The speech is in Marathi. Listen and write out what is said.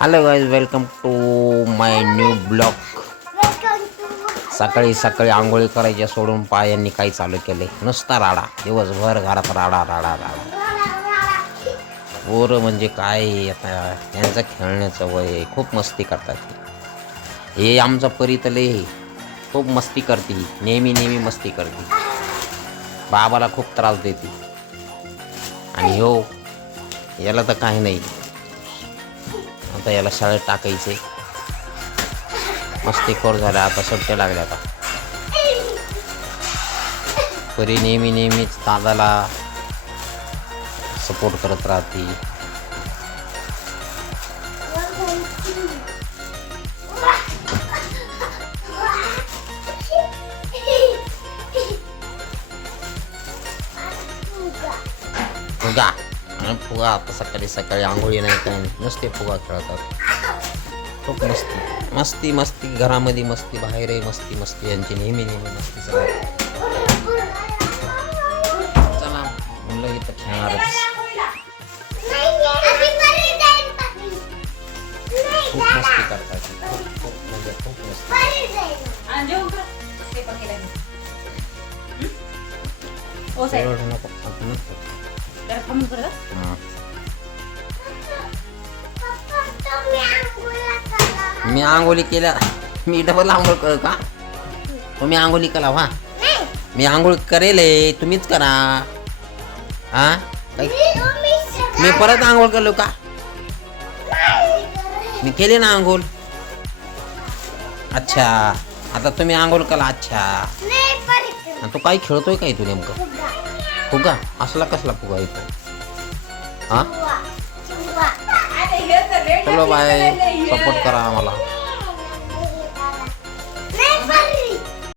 Hello guys, welcome to my new blog. सकाळी सकाळी आंघोळी करायच्या सोडून पायांनी काही चालू केले, नुसता राडा, दिवसभर घरात राडा राडा राडा. पोरं म्हणजे काय, आता यांचं खेळण्याचं वय आहे, खूप मस्ती करतात. हे आमचा परीतले खूप मस्ती करते, नेहमी नेहमी मस्ती करते, बाबाला खूप त्रास देते. आणि हो, याला तर काही नाही, आता याला शाळेत टाकायचे. मस्तीखोर झाला, आता सुट्ट्या लागल्या. आता परी नेहमीच दादाला सपोर्ट करत राहते. फुगा आता सकाळी सकाळी आंघोळी नाही, काही नाही, नुसते फुगा खेळतात. खूप मस्ती मस्ती मस्ती, घरामध्ये मस्ती, बाहेरही मस्ती मस्ती, यांची नेहमी मस्ती सगळं. चला मुलं इथं खेळणारच. खूप मस्ती करतात, खूप म्हणजे खूप मस्ती. मी आंघोळी केल्या, मी डबल आंघोळ करू का? तुम्ही आंघोळी करा. हा, मी आंघोळ करेल, तुम्हीच करा. हा, मी परत आंघोळ केलो का? मी केली ना आंघोळ. अच्छा, आता तुम्ही आंघोळ करा. अच्छा, तू काही खेळतोय काय तू नेमकं? फुगा असला कसला फुगा येतो? हा, चलो बाय, सपोर्ट करा आम्हाला.